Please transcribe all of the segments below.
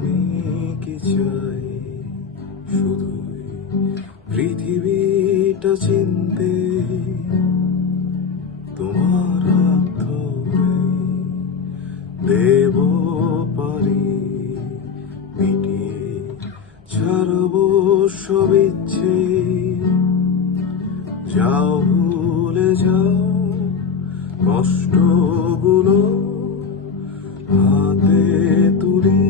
আমি কি চাই শুধুই পৃথিবীটা চিনতে, তোমার হাত ধরে দেব পারি মিটিয়ে ছাড়বো সব ইচ্ছে। যাও ভুলে যাও কষ্টগুলো, হাতে তুলি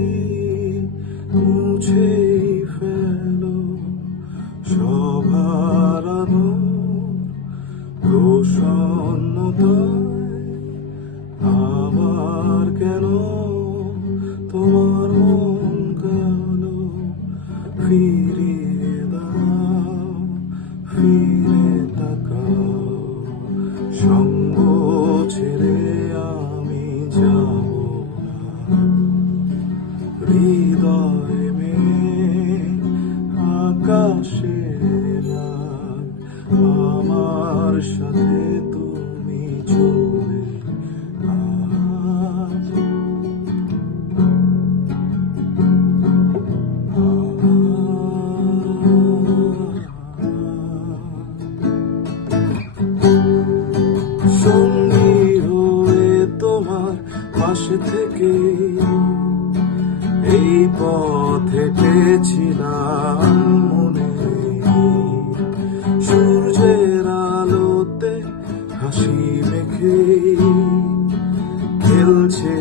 মুছে ফেলো সব হারানো প্রসন্নতায়। আবার কেন তোমার মন কালো, ফিরিয়ে দাও ফিরে তাকাও। সঙ্গ ছেড়ে আমি যাব না, হৃদয় মেয়ে আকাশে লাল, আমার সাথে তুমি চলে আজ। সঙ্গী হয়ে তোমার পাশে থেকে এই পথ হেঁটেছিলাম মনে, সূর্যের আলোতে হাসি মেখে খেলছে